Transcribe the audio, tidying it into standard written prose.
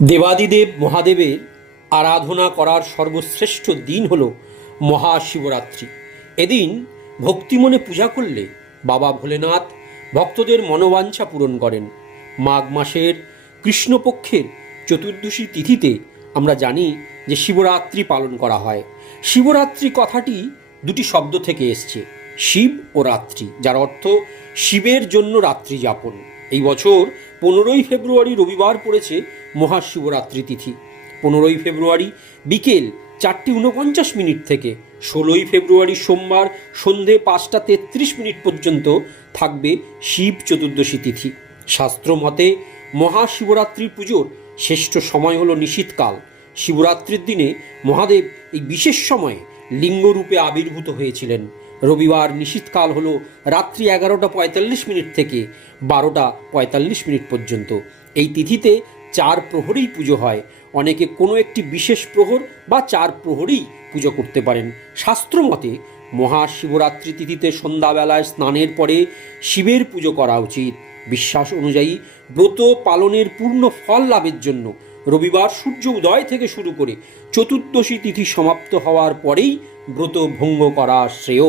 দেবাদিদেব মহাদেবের আরাধনা করার সর্বশ্রেষ্ঠ দিন হল মহাশিবরাত্রি। এদিন ভক্তিমনে পূজা করলে বাবা ভোলেনাথ ভক্তদের মনোবাঞ্ছা পূরণ করেন। মাঘ মাসের কৃষ্ণপক্ষের চতুর্দশী তিথিতে আমরা জানি যে শিবরাত্রি পালন করা হয়। শিবরাত্রি কথাটি দুটি শব্দ থেকে এসছে, শিব ও রাত্রি, যার অর্থ শিবের জন্য রাত্রি যাপন। এই বছর 15ই ফেব্রুয়ারি রবিবার পড়েছে মহাশিবরাত্রি তিথি। 15ই ফেব্রুয়ারি বিকেল 4:49 থেকে 16ই ফেব্রুয়ারি সোমবার সন্ধে 5:33 পর্যন্ত থাকবে শিব চতুর্দশী তিথি। শাস্ত্র মতে মহাশিবরাত্রি পুজোর শ্রেষ্ঠ সময় হলো নিশীথকাল। শিবরাত্রির দিনে মহাদেব এই বিশেষ সময়ে লিঙ্গরূপে আবির্ভূত হয়েছিলেন। রবিবার নিশীথকাল হলো রাত্রি 11:45 থেকে 12:45 পর্যন্ত। এই তিথিতে 4 প্রহরেই পুজো হয়। অনেকে কোনো একটি বিশেষ প্রহর বা 4 প্রহরেই পুজো করতে পারেন। শাস্ত্র মতে মহাশিবরাত্রি তিথিতে সন্ধ্যাবেলায় স্নানের পরে শিবের পুজো করা উচিত। বিশ্বাস অনুযায়ী ব্রত পালনের পূর্ণ ফল লাভের জন্য রবিবার সূর্য উদয় থেকে শুরু করে চতুর্দশী তিথি সমাপ্ত হওয়ার পরেই ব্রত ভঙ্গ করা শ্রেয়।